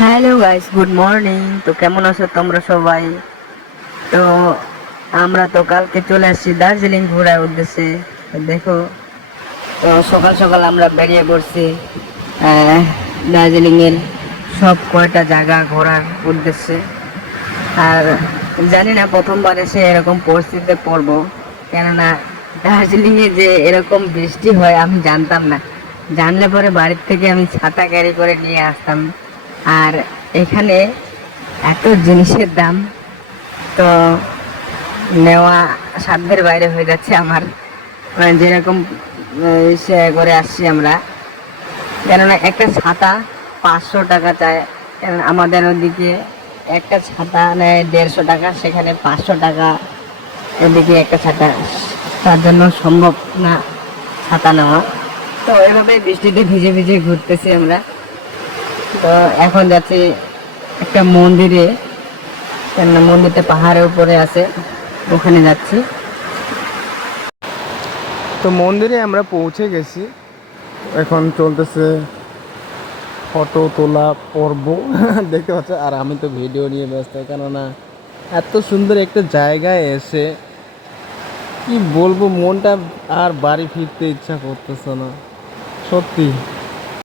Hello guys, good morning. তো কেমন আছো তোমরা সবাই? তো আমরা তো কালকে চলে আসছি দার্জিলিং ঘোরার উদ্দেশ্যে। তো দেখো, তো সকাল সকাল আমরা বেরিয়ে পড়ছি দার্জিলিং এর সব কয়টা জায়গা ঘোরার উদ্দেশ্যে। আর জানি না প্রথমবার এসে এরকম পরিস্থিতিতে পড়বো, কেননা দার্জিলিং এ যে এরকম বৃষ্টি হয় আমি জানতাম না। জানলে পরে বাড়ির থেকে আমি ছাতা ক্যারি করে নিয়ে আসতাম। আর এখানে এত জিনিসের দাম, তো নেওয়া সাধ্যের বাইরে হয়ে যাচ্ছে আমার। মানে যেরকম সে করে আসছি আমরা, কেননা একটা ছাতা 500 টাকা চায়। আমাদের ওদিকে একটা ছাতা নেয় 150 টাকা, সেখানে 500 টাকা। এদিকে একটা ছাতা, তার জন্য সম্ভব না ছাতা নেওয়া। তো এভাবে বৃষ্টিতে ভিজে ভিজে ঘুরতেছি আমরা। তো এখন যাচ্ছি একটা মন্দিরে, কেননা মন্দিরটা পাহাড়ের উপরে আছে, ওখানে যাচ্ছি। তো মন্দিরে আমরা পৌঁছে গেছি। এখন চলতেছে ফটো তোলা পর্ব। দেখতে পাচ্ছ, আর আমি তো ভিডিও নিয়ে ব্যস্ত, কেননা এত সুন্দর একটা জায়গায় এসে কি বলবো, মনটা আর বাড়ি ফিরতে ইচ্ছা করতেছে না সত্যি।